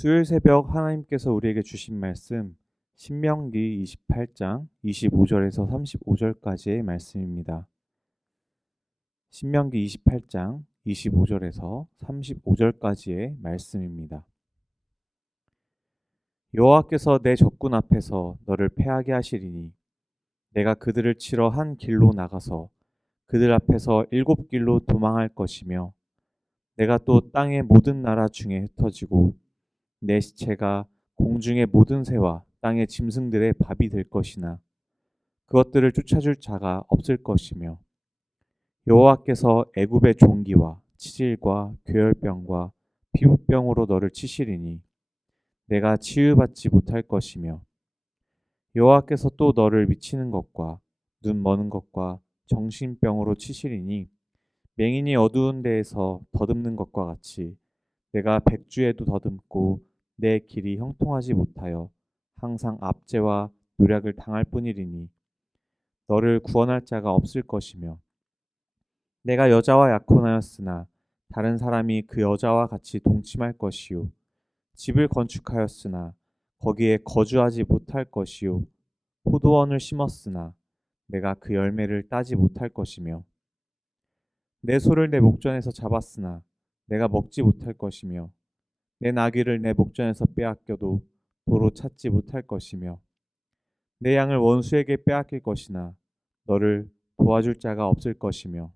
수요일 새벽 하나님께서 우리에게 주신 말씀 신명기 28장 25절에서 35절까지의 말씀입니다. 신명기 28장 25절에서 35절까지의 말씀입니다. 여호와께서 내 적군 앞에서 너를 패하게 하시리니 내가 그들을 치러 한 길로 나가서 그들 앞에서 7길로 도망할 것이며 내가 또 땅의 모든 나라 중에 흩어지고 내 시체가 공중의 모든 새와 땅의 짐승들의 밥이 될 것이나 그것들을 쫓아줄 자가 없을 것이며 여호와께서 애굽의 종기와 치질과 괴혈병과 피부병으로 너를 치시리니 내가 치유받지 못할 것이며 여호와께서 또 너를 미치는 것과 눈 머는 것과 정신병으로 치시리니 맹인이 어두운 데에서 더듬는 것과 같이 내가 백주에도 더듬고 내 길이 형통하지 못하여 항상 압제와 노략을 당할 뿐이리니 너를 구원할 자가 없을 것이며 내가 여자와 약혼하였으나 다른 사람이 그 여자와 같이 동침할 것이요 집을 건축하였으나 거기에 거주하지 못할 것이요 포도원을 심었으나 내가 그 열매를 따지 못할 것이며 내 소를 내 목전에서 잡았으나 내가 먹지 못할 것이며 내 나귀를 내 목전에서 빼앗겨도 도로 찾지 못할 것이며 내 양을 원수에게 빼앗길 것이나 너를 도와줄 자가 없을 것이며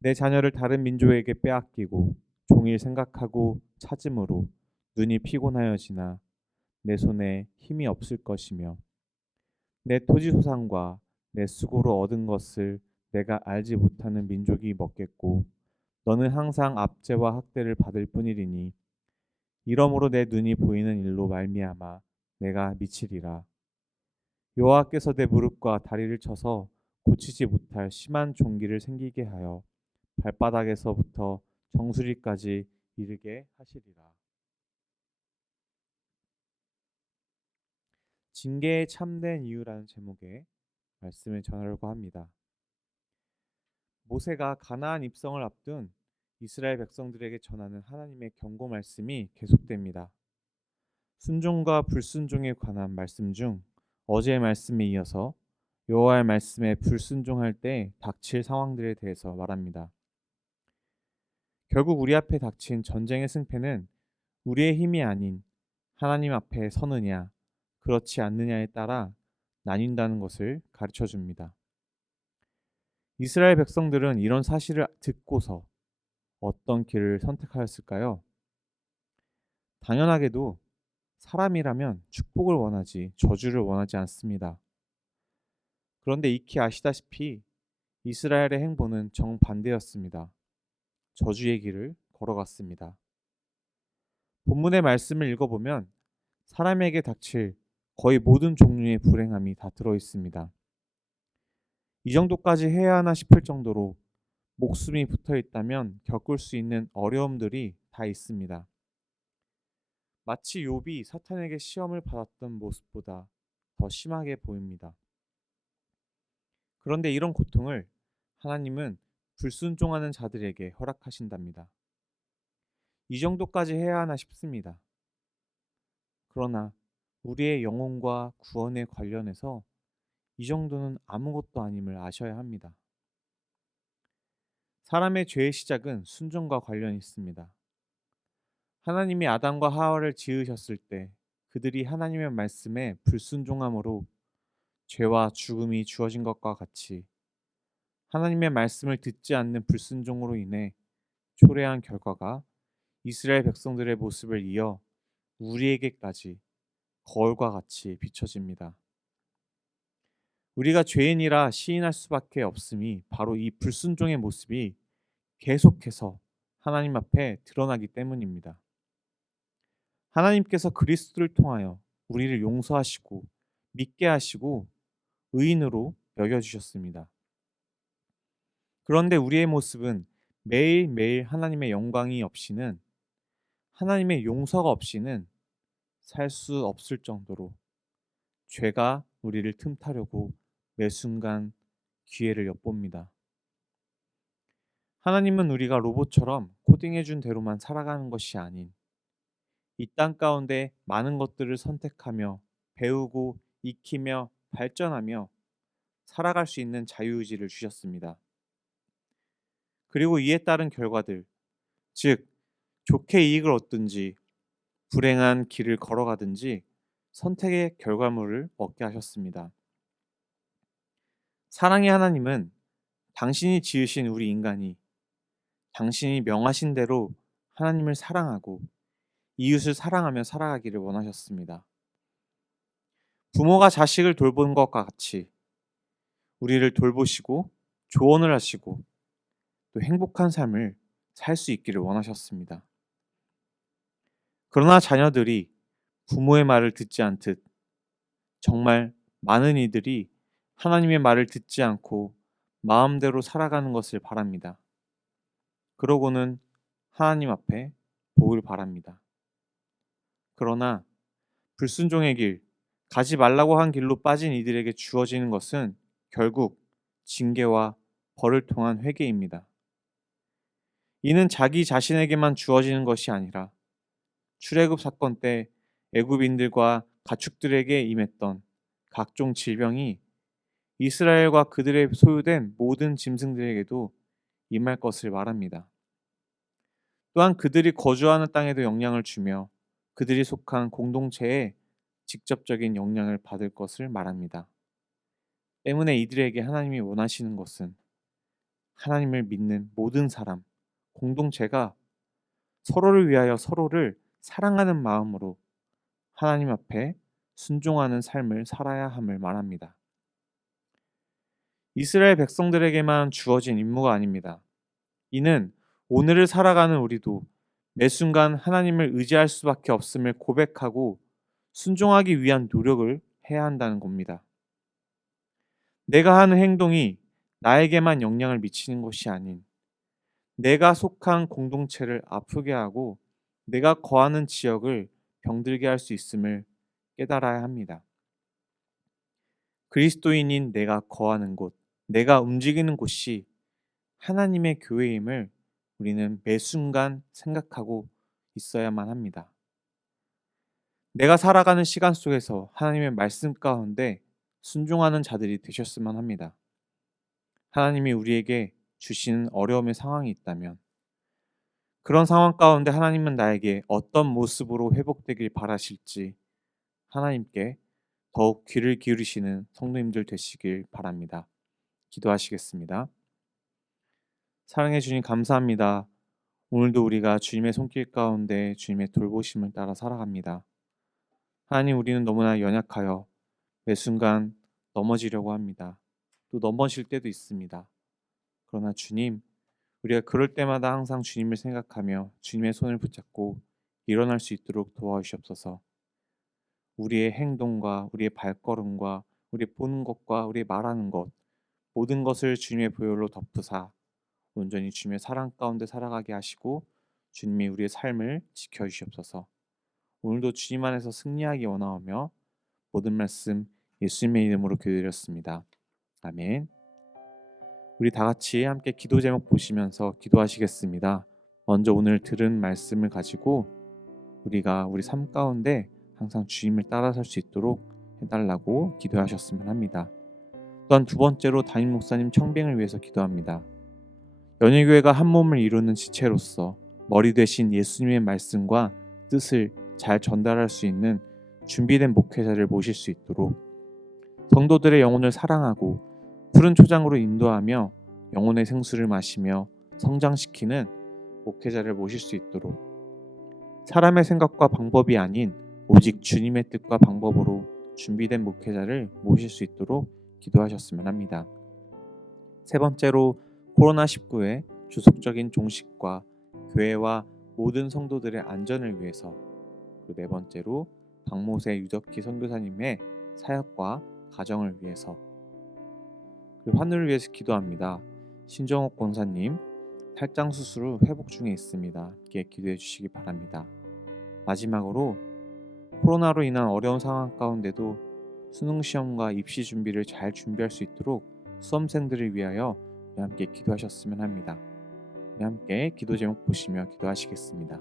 내 자녀를 다른 민족에게 빼앗기고 종일 생각하고 찾음으로 눈이 피곤하여지나 내 손에 힘이 없을 것이며 내 토지 소산과 내 수고로 얻은 것을 내가 알지 못하는 민족이 먹겠고 너는 항상 압제와 학대를 받을 뿐이리니 이러므로 내 눈이 보이는 일로 말미암아 내가 미치리라. 여호와께서 내 무릎과 다리를 쳐서 고치지 못할 심한 종기를 생기게 하여 발바닥에서부터 정수리까지 이르게 하시리라. 징계의 참된 이유라는 제목의 말씀을 전하려고 합니다. 모세가 가나안 입성을 앞둔 이스라엘 백성들에게 전하는 하나님의 경고 말씀이 계속됩니다. 순종과 불순종에 관한 말씀 중 어제의 말씀에 이어서 여호와의 말씀에 불순종할 때 닥칠 상황들에 대해서 말합니다. 결국 우리 앞에 닥친 전쟁의 승패는 우리의 힘이 아닌 하나님 앞에 서느냐 그렇지 않느냐에 따라 나뉜다는 것을 가르쳐 줍니다. 이스라엘 백성들은 이런 사실을 듣고서 어떤 길을 선택하였을까요? 당연하게도 사람이라면 축복을 원하지 저주를 원하지 않습니다. 그런데 익히 아시다시피 이스라엘의 행보는 정반대였습니다. 저주의 길을 걸어갔습니다. 본문의 말씀을 읽어보면 사람에게 닥칠 거의 모든 종류의 불행함이 다 들어 있습니다. 이 정도까지 해야 하나 싶을 정도로 목숨이 붙어 있다면 겪을 수 있는 어려움들이 다 있습니다. 마치 욥이 사탄에게 시험을 받았던 모습보다 더 심하게 보입니다. 그런데 이런 고통을 하나님은 불순종하는 자들에게 허락하신답니다. 이 정도까지 해야 하나 싶습니다. 그러나 우리의 영혼과 구원에 관련해서 이 정도는 아무것도 아님을 아셔야 합니다. 사람의 죄의 시작은 순종과 관련이 있습니다. 하나님이 아담과 하와를 지으셨을 때 그들이 하나님의 말씀에 불순종함으로 죄와 죽음이 주어진 것과 같이 하나님의 말씀을 듣지 않는 불순종으로 인해 초래한 결과가 이스라엘 백성들의 모습을 이어 우리에게까지 거울과 같이 비춰집니다. 우리가 죄인이라 시인할 수밖에 없음이 바로 이 불순종의 모습이 계속해서 하나님 앞에 드러나기 때문입니다. 하나님께서 그리스도를 통하여 우리를 용서하시고 믿게 하시고 의인으로 여겨주셨습니다. 그런데 우리의 모습은 매일매일 하나님의 영광이 없이는 하나님의 용서가 없이는 살 수 없을 정도로 죄가 우리를 틈타려고 매 순간 기회를 엿봅니다. 하나님은 우리가 로봇처럼 코딩해준 대로만 살아가는 것이 아닌 이 땅 가운데 많은 것들을 선택하며 배우고 익히며 발전하며 살아갈 수 있는 자유의지를 주셨습니다. 그리고 이에 따른 결과들, 즉 좋게 이익을 얻든지 불행한 길을 걸어가든지 선택의 결과물을 얻게 하셨습니다. 사랑의 하나님은 당신이 지으신 우리 인간이 당신이 명하신 대로 하나님을 사랑하고 이웃을 사랑하며 살아가기를 원하셨습니다. 부모가 자식을 돌보는 것과 같이 우리를 돌보시고 조언을 하시고 또 행복한 삶을 살 수 있기를 원하셨습니다. 그러나 자녀들이 부모의 말을 듣지 않듯 정말 많은 이들이 하나님의 말을 듣지 않고 마음대로 살아가는 것을 바랍니다. 그러고는 하나님 앞에 복을 바랍니다. 그러나 불순종의 길, 가지 말라고 한 길로 빠진 이들에게 주어지는 것은 결국 징계와 벌을 통한 회개입니다. 이는 자기 자신에게만 주어지는 것이 아니라 출애굽 사건 때 애굽인들과 가축들에게 임했던 각종 질병이 이스라엘과 그들의 소유된 모든 짐승들에게도 임할 것을 말합니다. 또한 그들이 거주하는 땅에도 영향을 주며 그들이 속한 공동체에 직접적인 영향을 받을 것을 말합니다. 때문에 이들에게 하나님이 원하시는 것은 하나님을 믿는 모든 사람, 공동체가 서로를 위하여 서로를 사랑하는 마음으로 하나님 앞에 순종하는 삶을 살아야 함을 말합니다. 이스라엘 백성들에게만 주어진 임무가 아닙니다. 이는 오늘을 살아가는 우리도 매 순간 하나님을 의지할 수밖에 없음을 고백하고 순종하기 위한 노력을 해야 한다는 겁니다. 내가 하는 행동이 나에게만 영향을 미치는 것이 아닌 내가 속한 공동체를 아프게 하고 내가 거하는 지역을 병들게 할 수 있음을 깨달아야 합니다. 그리스도인인 내가 거하는 곳, 내가 움직이는 곳이 하나님의 교회임을 우리는 매 순간 생각하고 있어야만 합니다. 내가 살아가는 시간 속에서 하나님의 말씀 가운데 순종하는 자들이 되셨으면 합니다. 하나님이 우리에게 주시는 어려움의 상황이 있다면 그런 상황 가운데 하나님은 나에게 어떤 모습으로 회복되길 바라실지 하나님께 더욱 귀를 기울이시는 성도님들 되시길 바랍니다. 기도하시겠습니다. 사랑해 주님 감사합니다. 오늘도 우리가 주님의 손길 가운데 주님의 돌보심을 따라 살아갑니다. 하나님 우리는 너무나 연약하여 매 순간 넘어지려고 합니다. 또 넘어질 때도 있습니다. 그러나 주님, 우리가 그럴 때마다 항상 주님을 생각하며 주님의 손을 붙잡고 일어날 수 있도록 도와주시옵소서. 우리의 행동과 우리의 발걸음과 우리 보는 것과 우리 말하는 것 모든 것을 주님의 보혈로 덮으사 온전히 주님의 사랑 가운데 살아가게 하시고 주님이 우리의 삶을 지켜주시옵소서. 오늘도 주님 안에서 승리하기 원하오며 모든 말씀 예수님의 이름으로 기도드렸습니다. 아멘. 우리 다 같이 함께 기도 제목 보시면서 기도하시겠습니다. 먼저 오늘 들은 말씀을 가지고 우리가 우리 삶 가운데 항상 주님을 따라 살 수 있도록 해달라고 기도하셨으면 합니다. 또한 두 번째로 담임 목사님 청빙을 위해서 기도합니다. 연예교회가 한 몸을 이루는 지체로서 머리 되신 예수님의 말씀과 뜻을 잘 전달할 수 있는 준비된 목회자를 모실 수 있도록 성도들의 영혼을 사랑하고 푸른 초장으로 인도하며 영혼의 생수를 마시며 성장시키는 목회자를 모실 수 있도록 사람의 생각과 방법이 아닌 오직 주님의 뜻과 방법으로 준비된 목회자를 모실 수 있도록 기도하셨으면 합니다. 세 번째로 코로나19의 주속적인 종식과 교회와 모든 성도들의 안전을 위해서, 그리고 네 번째로 박모세 유덕희 선교사님의 사역과 가정을 위해서, 그리고 하늘을 위해서 기도합니다. 신정옥 권사님 탈장 수술 후 회복 중에 있습니다. 함께 기도해 주시기 바랍니다. 마지막으로 코로나로 인한 어려운 상황 가운데도 수능 시험과 입시 준비를 잘 준비할 수 있도록 수험생들을 위하여 함께 기도하셨으면 합니다. 함께 기도 제목 보시며 기도하시겠습니다.